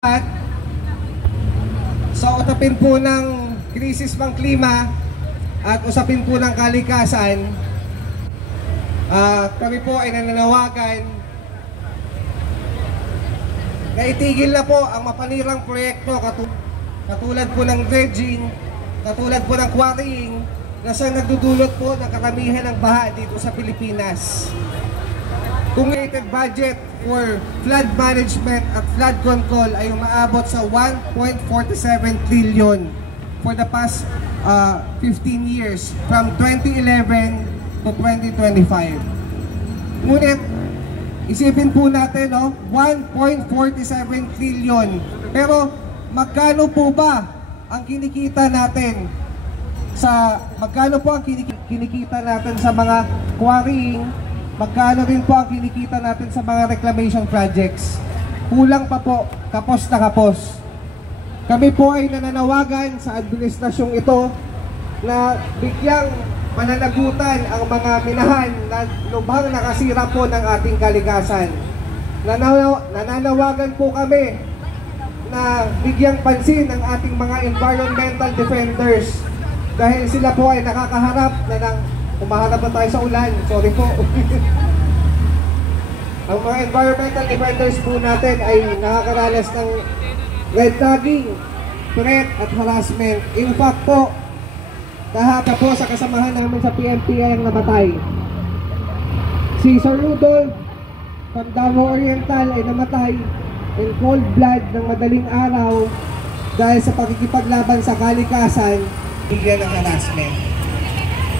At sa usapin po ng krisis ng klima at usapin po ng kalikasan, kami po ay nananawagan na itigil na po ang mapanirang proyekto katulad po ng dredging, katulad po ng quarrying na siyang nagdudulot po ng karamihan ng baha dito sa Pilipinas. Cumulated budget for flood management at flood control ay umaabot sa 1.47 trillion for the past 15 years from 2011 to 2025. Ngunit isipin po natin, 1.47 trillion. Pero magkano po ba ang kinikita natin kinikita natin sa mga quarrying? Magkano rin po ang kinikita natin sa mga reclamation projects? Kulang pa po, kapos na kapos. Kami po ay nananawagan sa administrasyong ito na bigyang pananagutan ang mga minahan na lubhang nakasira po ng ating kalikasan. Nananawagan po kami na bigyang pansin ang ating mga environmental defenders dahil sila po ay nakakaharap na umaharap na tayo sa ulan. Sorry po. Ang mga environmental defenders po natin ay nakakaranas ng red tagging, threat at harassment. In fact po, kahapon po sa kasamahan namin sa PNP ang namatay. Si Sir Rudolph from Davao Oriental ay namatay in cold blood ng madaling araw dahil sa pagkikipaglaban sa kalikasan, bigyan ng harassment.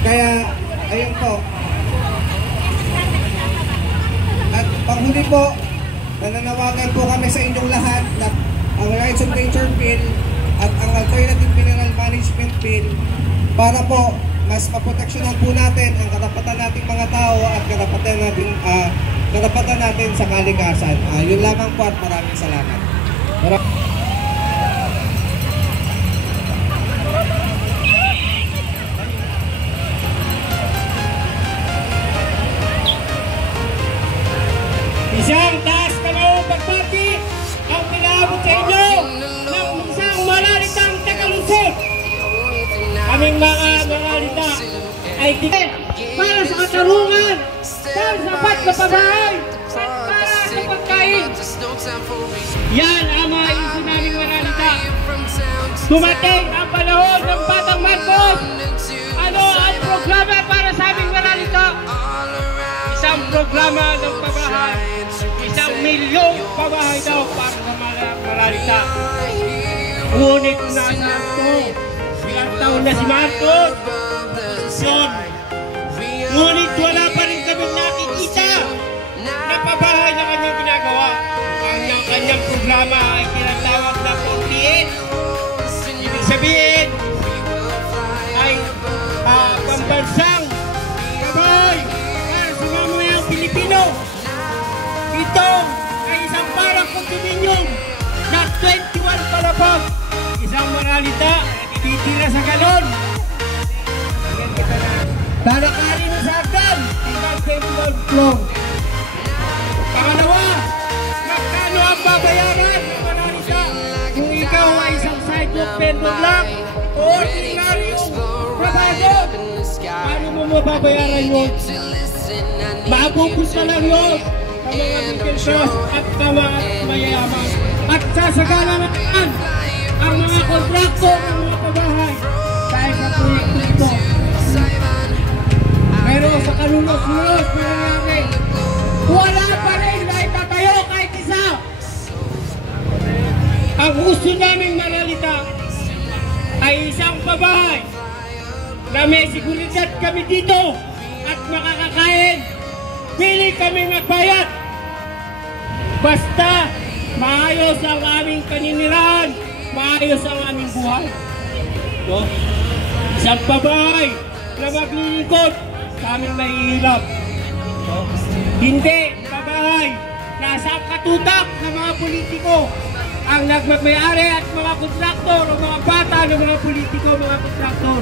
Kaya ayun po. At panghuli po, nananawagan po kami sa inyong lahat na ang Rights of Nature Bill at ang Alternative Mineral Management Bill para po mas maproteksyonan po natin ang karapatan nating mga tao at karapatan natin sa kalikasan. Yun lamang po at maraming salamat. Isang taas kamay pagbati ang pinaabot sa inyo ng isang maralitang tagalusot. Aming mga maralita ay tigil para sa katarungan, para sa sapat na pabahay, at para sa pagkain. Yan ang mga iso naming maralita. Dumating ang panahon ng Batang Marcos. Ano ang programa para sa aming maralita? Isang programa ng pabahay. 1 milyong pabahay daw para sa maralita. Ngunit nasa ito, ilang taon na si Marcos, yun. Ngunit wala pa rin kaming nakikita na pabahay na kanyang ginagawa. Ang kanyang programa ay tinatawag na 48. Ibig sabihin ay pambansang pabahay para sa mamayang Pilipino. Ito ay isang parang kondominium na 21 palapag. Isang maralita na titira sa galon. Talakari mo sa agdan. Isang 21 floor. Pangalawa, magkano ang babayaran ng maralita kung ikaw ay isang sidewalk vendor lang o ordinaryong trabaho? Paano mo mababayaran yun? Maabubos na lang yun ang mga middle at mga mayayaman. At sasagana naman ang mga kontrakto ng mga pabahay dahil sa proyekto ito. Pero sa kalunos-lunos nangyari, wala pa rin na itatayo kahit isa. Ang gusto naming maralita ay isang pabahay na may seguridad kami dito at makakakain. Pili kami magbayad. Basta maayos ang aming paninirahan, maayos ang aming buhay. So, isang pabahay na maglilingkod sa aming mahihirap. So, hindi pabahay na sa katutak ng mga politiko ang nagmamay-ari at mga kontraktor o mga bata ng mga politiko, mga kontraktor.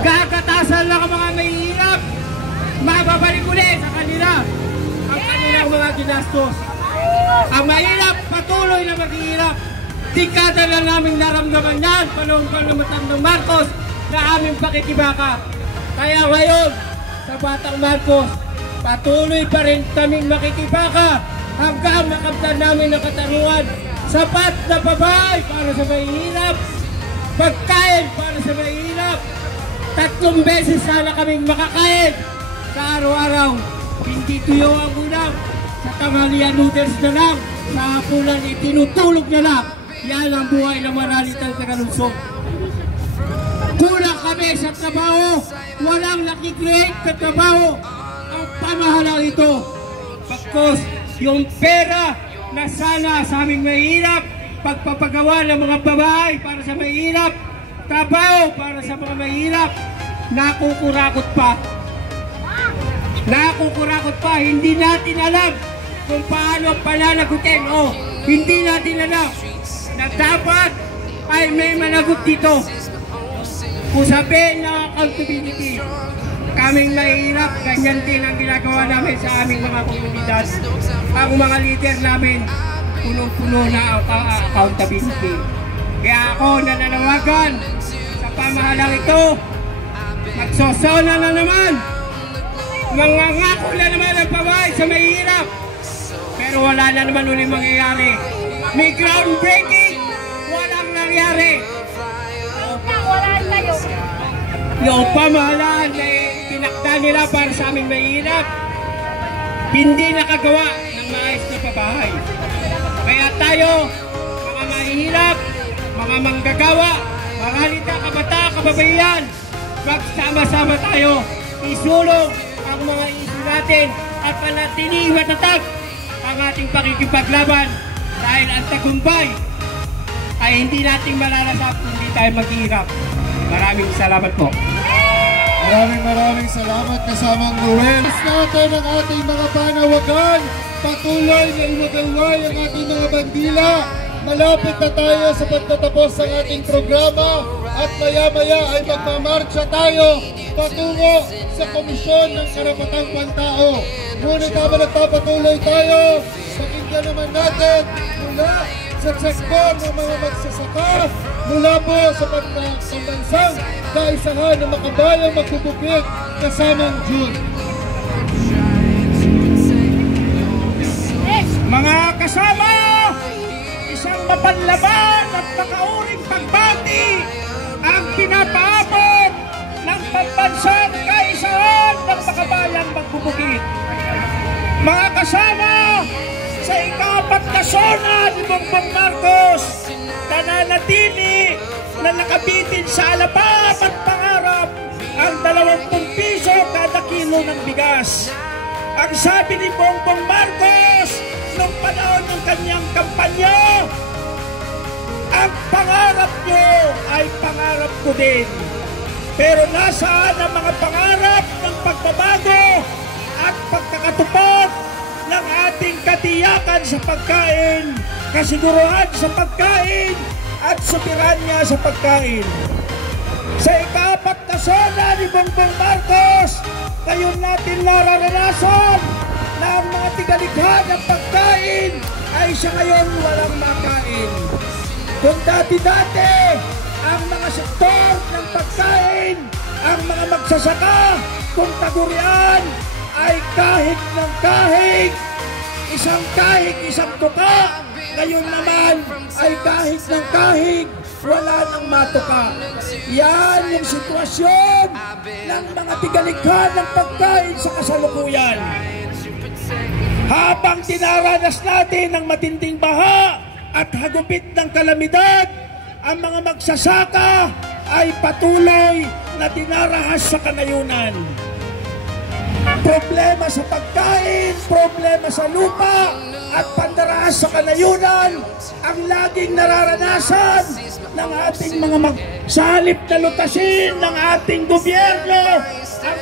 Gagatasan lang ang mga mahihirap, mababalik ulit sa kanila ang kanilang mga ginastos. Ang mahirap, patuloy na maghihirap. Dekada na namin naramdaman yan, panahon pa namatang ng Marcos na aming pakikibaka. Kaya ngayon, sa Batang Marcos, patuloy pa rin kaming makikibaka hanggang makamtan namin ang katarungan. Sapat na babae para sa mahihirap, pagkain para sa mahihirap. 3 beses sana kaming makakain sa araw-araw. Hindi tuyo ang ulam, sa tanghalian noodles na lang, sa hapunan itinutulog na lang. Yan ang buhay ng Maralitang Tagalunsod. Kulang kami sa trabaho, walang nakikreate na trabaho ang pamahalang ito. Pagkos yung pera na sana sa aming mahirap, pagpapagawa ng mga babae para sa mahirap, trabaho para sa mga mahirap, nakukurakot pa. Nakukurakot pa, hindi natin alam kung paano pananagutin o hindi natin alam na dapat ay may managot dito. Usapin na accountability. Kaming mahirap, ganyan din ang ginagawa namin sa aming mga komunidad. Ang mga leader namin, puno-puno na accountability. Kaya ako nananawagan sa pamahalang ito, magsosona na naman. Mangangako na naman ang babae sa mahirap. Pero wala na naman ulit mangyayari. May groundbreaking, walang nangyari. Yung pamahalaan na tinakda nila para sa aming mahirap, hindi nakagawa ng maayos na pabahay. Kaya tayo, mga mahihirap, mga manggagawa, maralita, kabata, kababaihan, magsama-sama tayo, isulong ang mga isu natin at panatiling matatag ang ating pakikipaglaban dahil ang tagumpay ay hindi natin malalasap kung hindi tayo maghihirap. Maraming salamat po. Maraming salamat kasamang Noel. Natin ang ating mga panawagan. Patuloy na iwagaway ang ating mga bandila. Malapit na tayo sa pagtatapos ng ating programa at maya-maya ay magmamarcha tayo patungo sa Komisyon ng Karapatang Pantao. Ngunit habang nagpapatuloy tayo, pakinggan naman natin mula sa sektor ng mga magsasaka, mula po sa pambansang kaisahan ng makabayang magbubukid kasamang June. Mga kasama, isang mapanlaban at makauring pagbati ang pinapaabot ng pambansang kaisahan ng makabayang magbubukid. Mga kasama, sa ika-4 na sona ni Bongbong Marcos, nananatili na nakabitin sa alabab at pangarap ang 20 piso kada kilo ng bigas. Ang sabi ni Bongbong Marcos nung panahon ng kanyang kampanya, ang pangarap nyo ay pangarap ko din. Pero nasaan ang mga pangarap ng pagbabago at pagkakatupad ng ating katiyakan sa pagkain, kasiguruhan sa pagkain, at soberanya sa pagkain? Sa ika-4 na sona ni Bongbong Marcos, ngayon natin nararanasan na ang mga tigalikha ng pagkain ay siya ngayon walang makain. Kung dati-dati ang mga sektor ng pagkain, ang mga magsasaka, kung tagurian ay kahig ng kahig, isang kahig, isang tuka. Ngayon naman ay kahig ng kahig, wala nang matuka. Yan yung sitwasyon ng mga tigalikha ng pagkain sa kasalukuyan. Habang dinaranas natin ang matinding baha at hagupit ng kalamidad, ang mga magsasaka ay patuloy na dinarahas sa kanayunan. Problema sa pagkain, problema sa lupa, at pandaraas sa kanayunan ang laging nararanasan ng ating mga sa halip na lutasin ng ating gobyerno ang